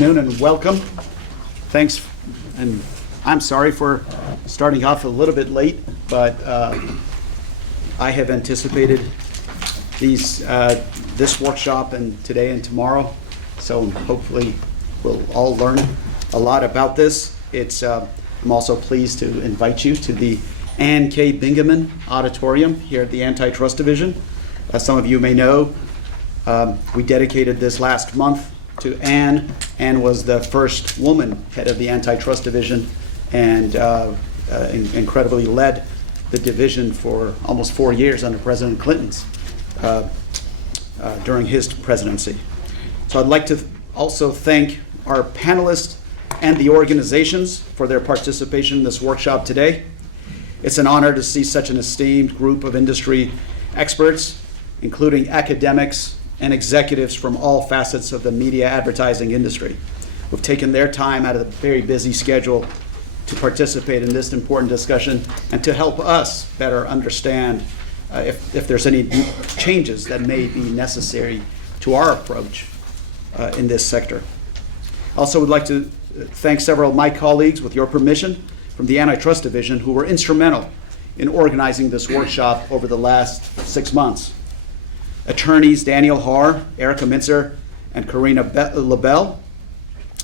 afternoon and welcome. Thanks, and I'm sorry for starting off a little bit late, but I have anticipated this workshop and today and tomorrow, so hopefully we'll all learn a lot about this. I'm also pleased to invite you to the Ann K. Bingaman Auditorium here at the Antitrust Division. As some of you may know, we dedicated this last month to Ann. Ann was the first woman head of the Antitrust Division and incredibly led the division for almost 4 years under President Clinton's during his presidency. So I'd like to also thank our panelists and the organizations for their participation in this workshop today. It's an honor to see such an esteemed group of industry experts, including academics and executives from all facets of the media advertising industry, who've taken their time out of the very busy schedule to participate in this important discussion and to help us better understand if there's any changes that may be necessary to our approach in this sector. Also would like to thank several of my colleagues, with your permission, from the Antitrust Division who were instrumental in organizing this workshop over the last 6 months. Attorneys Daniel Haar, Erica Mintzer, and Karina LaBelle,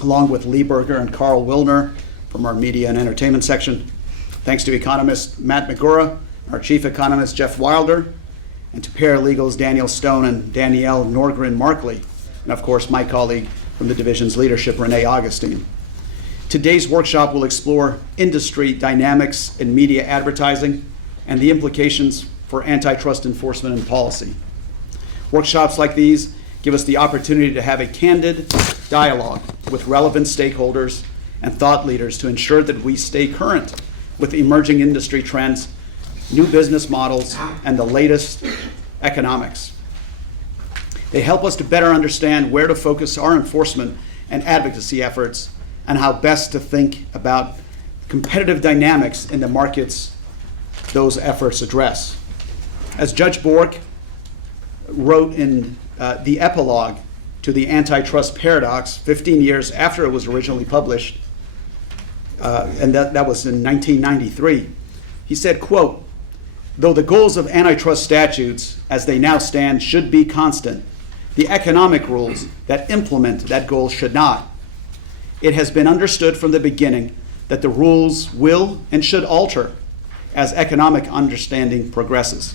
along with Lee Berger and Carl Wilner from our media and entertainment section. Thanks to economist Matt McGurra, our chief economist Jeff Wilder, and to paralegals Daniel Stone and Danielle Norgren-Markley, and of course my colleague from the division's leadership, Renee Augustine. Today's workshop will explore industry dynamics in media advertising and the implications for antitrust enforcement and policy. Workshops like these give us the opportunity to have a candid dialogue with relevant stakeholders and thought leaders to ensure that we stay current with emerging industry trends, new business models, and the latest economics. They help us to better understand where to focus our enforcement and advocacy efforts and how best to think about competitive dynamics in the markets those efforts address. As Judge Bork wrote in the epilogue to the Antitrust Paradox 15 years after it was originally published, and that was in 1993, he said, quote, "Though the goals of antitrust statutes as they now stand should be constant, the economic rules that implement that goal should not. It has been understood from the beginning that the rules will and should alter as economic understanding progresses."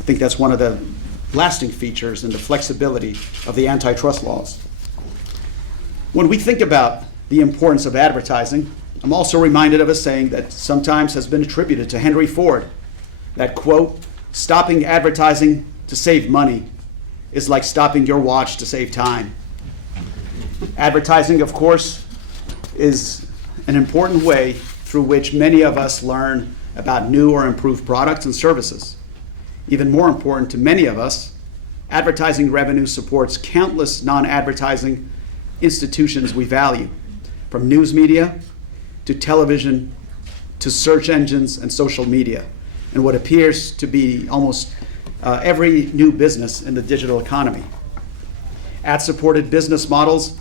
I think that's one of the lasting features and the flexibility of the antitrust laws. When we think about the importance of advertising, I'm also reminded of a saying that sometimes has been attributed to Henry Ford, that, quote, "Stopping advertising to save money is like stopping your watch to save time." Advertising, of course, is an important way through which many of us learn about new or improved products and services. Even more important to many of us, advertising revenue supports countless non-advertising institutions we value, from news media to television to search engines and social media, and what appears to be almost every new business in the digital economy. Ad-supported business models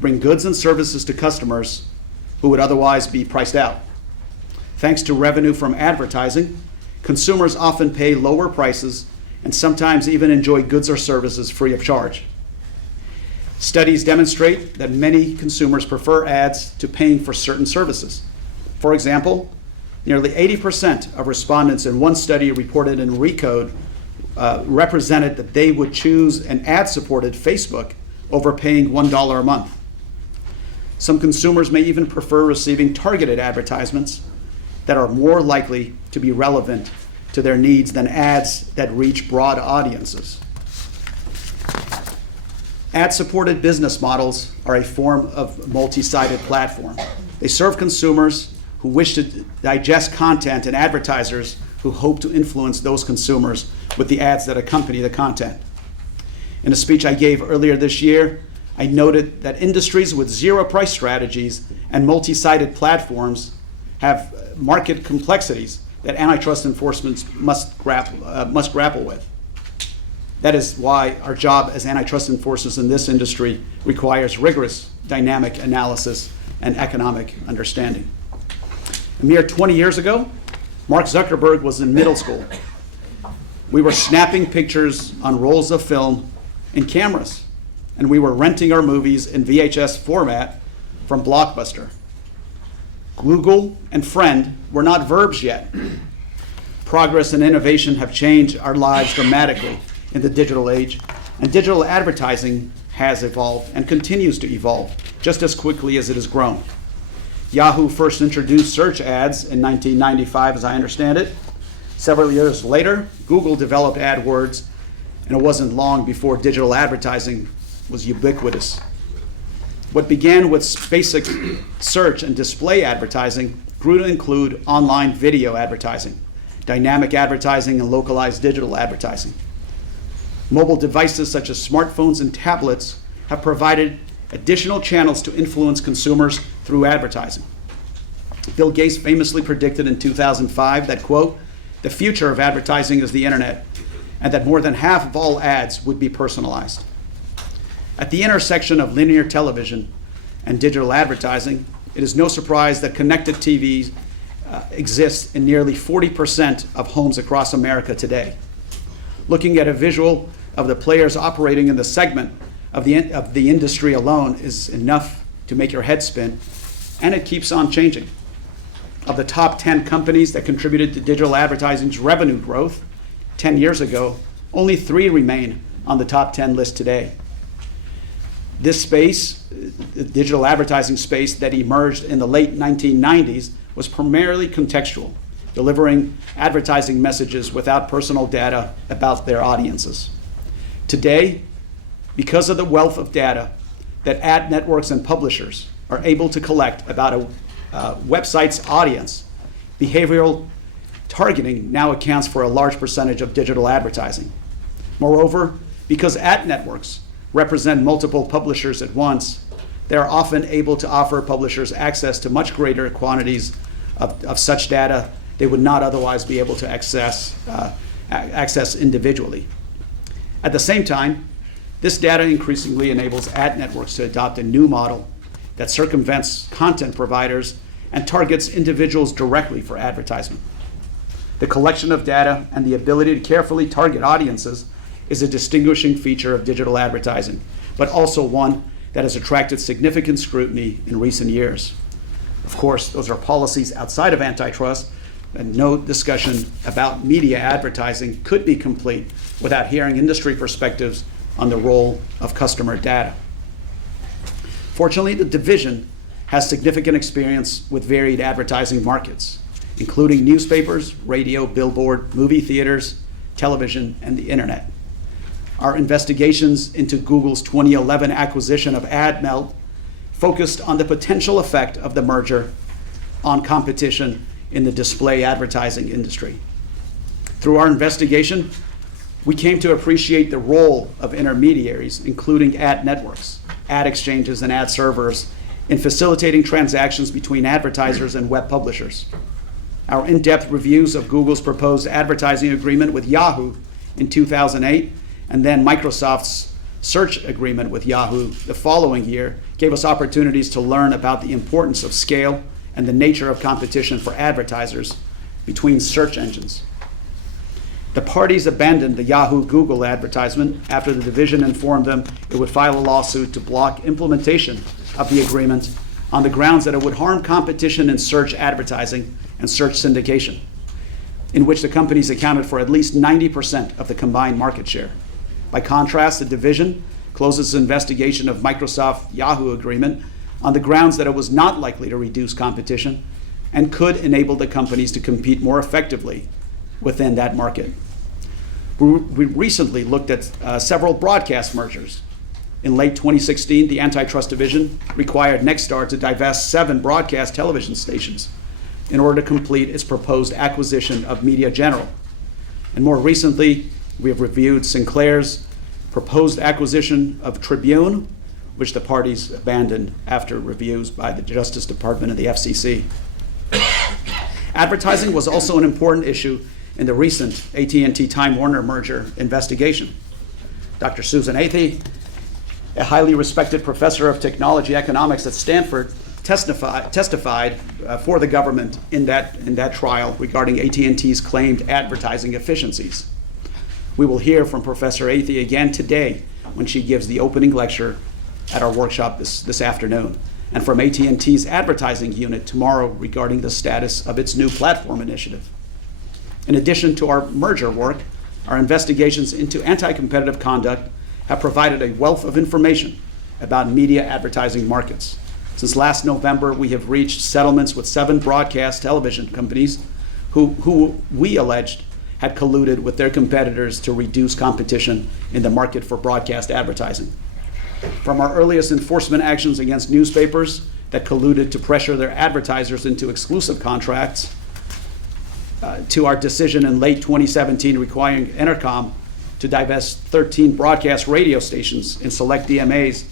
bring goods and services to customers who would otherwise be priced out. Thanks to revenue from advertising, consumers often pay lower prices and sometimes even enjoy goods or services free of charge. Studies demonstrate that many consumers prefer ads to paying for certain services. For example, nearly 80% of respondents in one study reported in Recode represented that they would choose an ad-supported Facebook over paying $1 a month. Some consumers may even prefer receiving targeted advertisements that are more likely to be relevant to their needs than ads that reach broad audiences. Ad-supported business models are a form of multi-sided platform. They serve consumers who wish to digest content and advertisers who hope to influence those consumers with the ads that accompany the content. In a speech I gave earlier this year, I noted that industries with zero price strategies and multi-sided platforms have market complexities that antitrust enforcement must grapple with. That is why our job as antitrust enforcers in this industry requires rigorous dynamic analysis and economic understanding. A mere 20 years ago, Mark Zuckerberg was in middle school. We were snapping pictures on rolls of film and cameras, and we were renting our movies in VHS format from Blockbuster. Google and friend were not verbs yet. Progress and innovation have changed our lives dramatically in the digital age, and digital advertising has evolved and continues to evolve just as quickly as it has grown. Yahoo first introduced search ads in 1995, as I understand it. Several years later, Google developed AdWords, and it wasn't long before digital advertising was ubiquitous. What began with basic search and display advertising grew to include online video advertising, dynamic advertising, and localized digital advertising. Mobile devices such as smartphones and tablets have provided additional channels to influence consumers through advertising. Bill Gates famously predicted in 2005 that, quote, "The future of advertising is the internet," and that more than half of all ads would be personalized. At the intersection of linear television and digital advertising, it is no surprise that connected TVs exist in nearly 40% of homes across America today. Looking at a visual of the players operating in the segment of the industry alone is enough to make your head spin, and it keeps on changing. Of the top 10 companies that contributed to digital advertising's revenue growth 10 years ago, only 3 remain on the top 10 list today. This space, the digital advertising space that emerged in the late 1990s, was primarily contextual, delivering advertising messages without personal data about their audiences. Today, because of the wealth of data that ad networks and publishers are able to collect about a website's audience, behavioral targeting now accounts for a large percentage of digital advertising. Moreover, because ad networks represent multiple publishers at once, they are often able to offer publishers access to much greater quantities of such data they would not otherwise be able to access individually. At the same time, this data increasingly enables ad networks to adopt a new model that circumvents content providers and targets individuals directly for advertisement. The collection of data and the ability to carefully target audiences is a distinguishing feature of digital advertising, but also one that has attracted significant scrutiny in recent years. Of course, those are policies outside of antitrust, and no discussion about media advertising could be complete without hearing industry perspectives on the role of customer data. Fortunately, the division has significant experience with varied advertising markets, including newspapers, radio, billboard, movie theaters, television, and the internet. Our investigations into Google's 2011 acquisition of AdMelt focused on the potential effect of the merger on competition in the display advertising industry. Through our investigation, we came to appreciate the role of intermediaries, including ad networks, ad exchanges, and ad servers, in facilitating transactions between advertisers and web publishers. Our in-depth reviews of Google's proposed advertising agreement with Yahoo in 2008, and then Microsoft's search agreement with Yahoo the following year, gave us opportunities to learn about the importance of scale and the nature of competition for advertisers between search engines. The parties abandoned the Yahoo-Google advertisement after the division informed them it would file a lawsuit to block implementation of the agreement on the grounds that it would harm competition in search advertising and search syndication, in which the companies accounted for at least 90% of the combined market share. By contrast, the division closed its investigation of Microsoft-Yahoo agreement on the grounds that it was not likely to reduce competition and could enable the companies to compete more effectively within that market. We recently looked at several broadcast mergers. In late 2016, the Antitrust Division required Nexstar to divest 7 broadcast television stations in order to complete its proposed acquisition of Media General. And more recently, we have reviewed Sinclair's proposed acquisition of Tribune, which the parties abandoned after reviews by the Justice Department and the FCC. Advertising was also an important issue in the recent AT&T Time Warner merger investigation. Dr. Susan Athey, a highly respected professor of technology economics at Stanford, testified for the government in that trial regarding AT&T's claimed advertising efficiencies. We will hear from Professor Athey again today when she gives the opening lecture at our workshop this afternoon, and from AT&T's advertising unit tomorrow regarding the status of its new platform initiative. In addition to our merger work, our investigations into anti-competitive conduct have provided a wealth of information about media advertising markets. Since last November, we have reached settlements with 7 broadcast television companies who we alleged had colluded with their competitors to reduce competition in the market for broadcast advertising. From our earliest enforcement actions against newspapers that colluded to pressure their advertisers into exclusive contracts, to our decision in late 2017 requiring Entercom to divest 13 broadcast radio stations in select DMAs,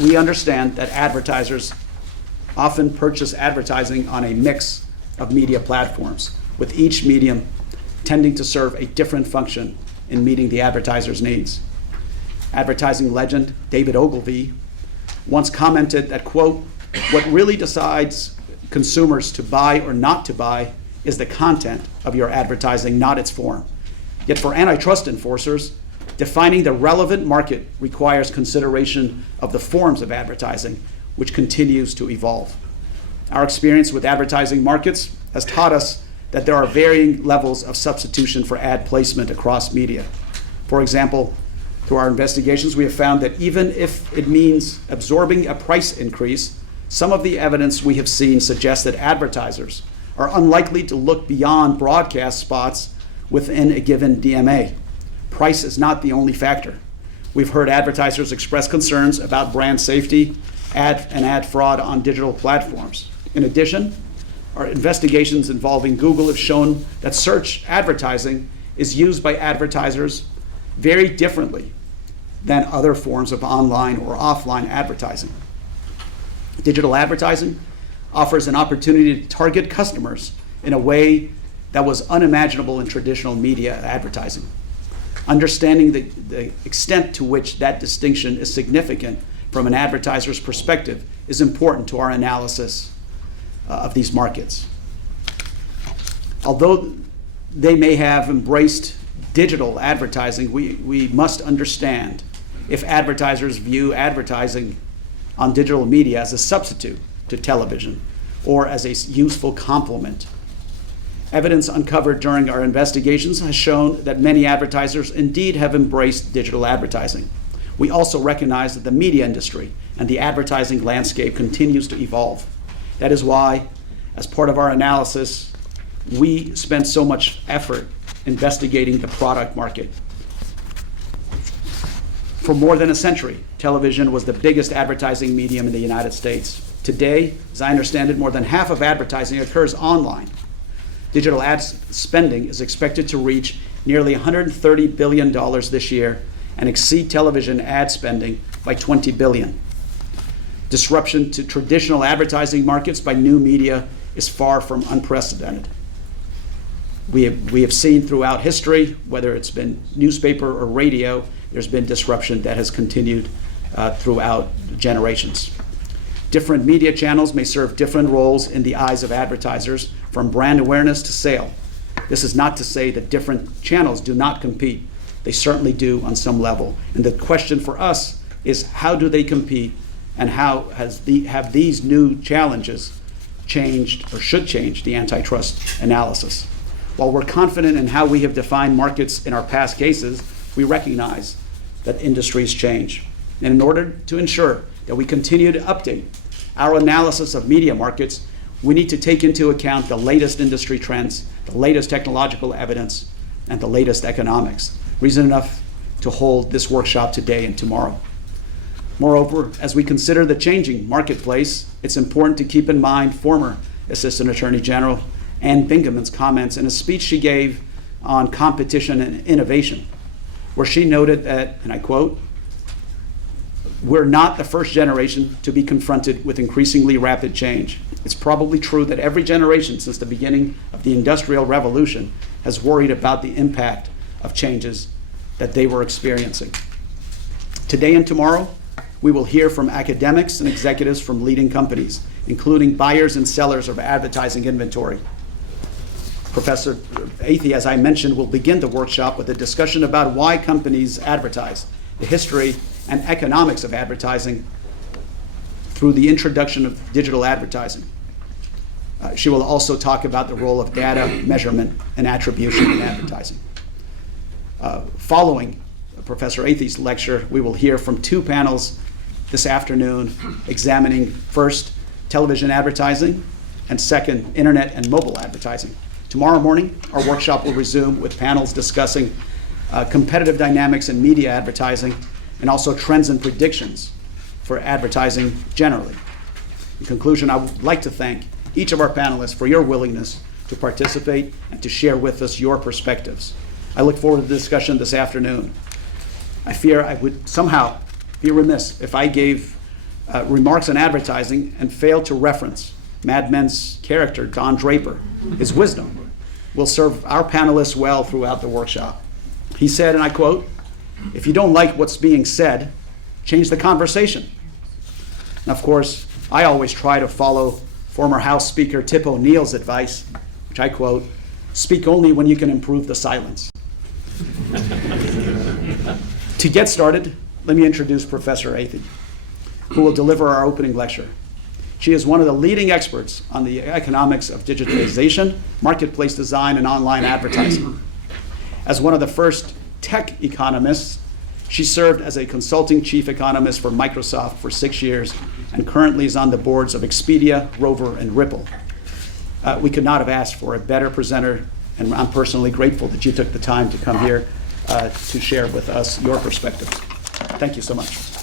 we understand that advertisers often purchase advertising on a mix of media platforms, with each medium tending to serve a different function in meeting the advertiser's needs. Advertising legend David Ogilvy once commented that, quote, "What really decides consumers to buy or not to buy is the content of your advertising, not its form. Yet for antitrust enforcers, defining the relevant market requires consideration of the forms of advertising, which continues to evolve." Our experience with advertising markets has taught us that there are varying levels of substitution for ad placement across media. For example, through our investigations, we have found that even if it means absorbing a price increase, some of the evidence we have seen suggests that advertisers are unlikely to look beyond broadcast spots within a given DMA. Price is not the only factor. We've heard advertisers express concerns about brand safety and ad fraud on digital platforms. In addition, our investigations involving Google have shown that search advertising is used by advertisers very differently than other forms of online or offline advertising. Digital advertising offers an opportunity to target customers in a way that was unimaginable in traditional media advertising. Understanding the extent to which that distinction is significant from an advertiser's perspective is important to our analysis of these markets. Although they may have embraced digital advertising, we must understand if advertisers view advertising on digital media as a substitute to television or as a useful complement. Evidence uncovered during our investigations has shown that many advertisers indeed have embraced digital advertising. We also recognize that the media industry and the advertising landscape continues to evolve. That is why, as part of our analysis, we spent so much effort investigating the product market. For more than a century, television was the biggest advertising medium in the United States. Today, as I understand it, more than half of advertising occurs online. Digital ad spending is expected to reach nearly $130 billion this year and exceed television ad spending by $20 billion. Disruption to traditional advertising markets by new media is far from unprecedented. We have seen throughout history, whether it's been newspaper or radio, there's been disruption that has continued throughout generations. Different media channels may serve different roles in the eyes of advertisers, from brand awareness to sale. This is not to say that different channels do not compete. They certainly do on some level. And the question for us is, how do they compete, and how have these new challenges changed or should change the antitrust analysis? While we're confident in how we have defined markets in our past cases, we recognize that industries change. And in order to ensure that we continue to update our analysis of media markets, we need to take into account the latest industry trends, the latest technological evidence, and the latest economics. Reason enough to hold this workshop today and tomorrow. Moreover, as we consider the changing marketplace, it's important to keep in mind former Assistant Attorney General Ann Bingaman's comments in a speech she gave on competition and innovation, where she noted that, and I quote, "We're not the first generation to be confronted with increasingly rapid change. It's probably true that every generation since the beginning of the Industrial Revolution has worried about the impact of changes that they were experiencing. Today and tomorrow, we will hear from academics and executives from leading companies, including buyers and sellers of advertising inventory. Professor Athey, as I mentioned, will begin the workshop with a discussion about why companies advertise, the history and economics of advertising through the introduction of digital advertising. She will also talk about the role of data, measurement, and attribution in advertising. Following Professor Athey's lecture, we will hear from two panels this afternoon examining first, television advertising, and second, internet and mobile advertising. Tomorrow morning, our workshop will resume with panels discussing competitive dynamics in media advertising and also trends and predictions for advertising generally. In conclusion, I would like to thank each of our panelists for your willingness to participate and to share with us your perspectives. I look forward to the discussion this afternoon. I fear I would somehow be remiss if I gave remarks on advertising and failed to reference Mad Men's character, Don Draper. His wisdom will serve our panelists well throughout the workshop. He said, and I quote, "If you don't like what's being said, change the conversation." And of course, I always try to follow former House Speaker Tip O'Neill's advice, which I quote, "Speak only when you can improve the silence." To get started, let me introduce Professor Athey, who will deliver our opening lecture. She is one of the leading experts on the economics of digitalization, marketplace design, and online advertising. As one of the first tech economists, she served as a consulting chief economist for Microsoft for 6 years and currently is on the boards of Expedia, Rover, and Ripple. We could not have asked for a better presenter, and I'm personally grateful that you took the time to come here to share with us your perspective. Thank you so much.